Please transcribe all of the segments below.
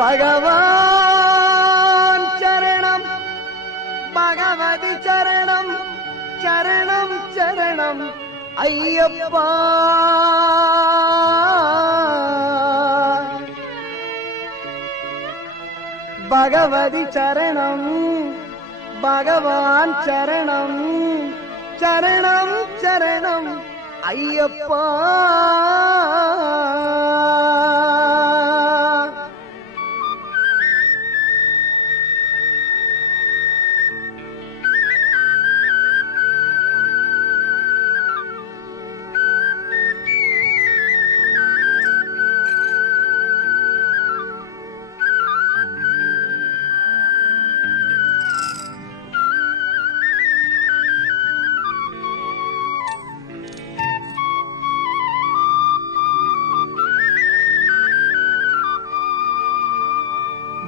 பகவான் சரணம் பகவதி சரணம் சரணம் சரணம் ஐயப்பா பகவதி சரணம் பகவான் சரணம் சரணம் சரணம் ஐயப்பா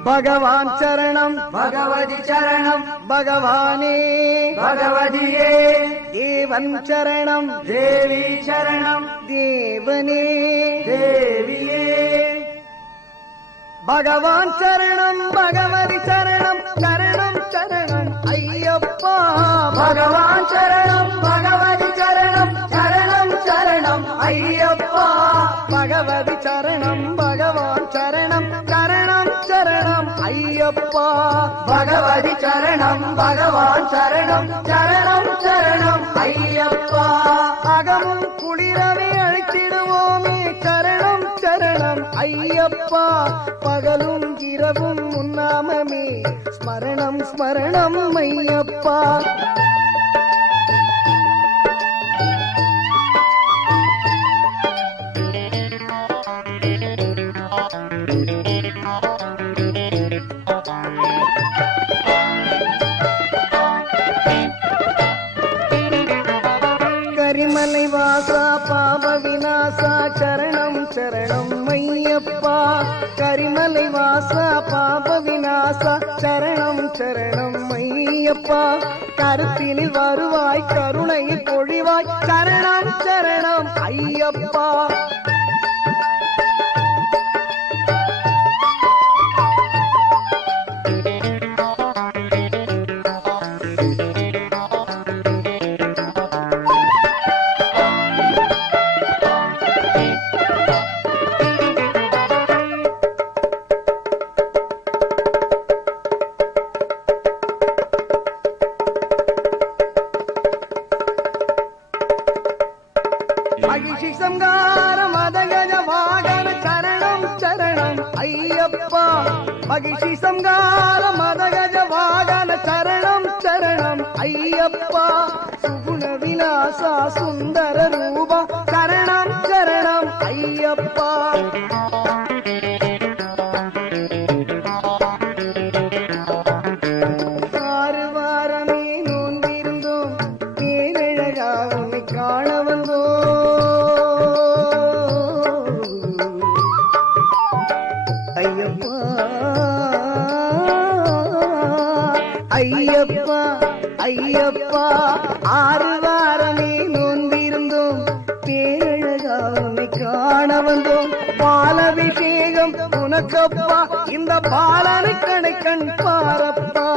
பகவான் சரணம் பகவதி சரணம் பகவானே பகவதியே தேவன் சரணம் தேவி சரணம் தேவனே தேவியே பகவான் சரணம் பகவதி சரணம் சரணம் சரணம் ஐயப்பா பகவான் சரணம் பகவதி சரணம் சரணம் சரணம் ஐயப்பா பகவதி சரணம் பகவான் சரணம் சரணம் சரணம் ஐயப்பா பகவதி சரணம் பகவான் சரணம் சரணம் சரணம் ஐயப்பா அகமும் குளிரவே அழைச்சிடுவோமே சரணம் சரணம் ஐயப்பா பகலும் இரவும் உன்னாமமே ஸ்மரணம் ஸ்மரணம் ஐயப்பா கரிமலை வாசா பாப விநாசா சரணம் சரணம் ஐயப்பா கரிமலை வாசா பாப விநாசா சரணம் சரணம் ஐயப்பா கருத்தினில் வருவாய் கருணையில் பொழிவாய் சரணம் சரணம் ஐயப்பா மகிஷி சங்கார மதகஜ வாகன சரணம் சரணம் ஐயப்பா மகிஷி சங்கார மதகஜ வாகன சரணம் சரணம் ஐயப்பா சுகுண விலாசா சுந்தர ரூபா சரணம் சரணம் ஐயப்பா ஆறு வாரமே நோன்பிருந்தோம் பேரழகா உன்னை காண வந்தோம் ஐயப்பா ஐயப்பா ஐயப்பா ஆறு வாரமே நோன்பிருந்தோம் பேரழகா உன்னை காண வந்தோம் பாலபிஷேகம் உனக்கப்பா இந்த பாலனை கணக்கண் பாரப்பா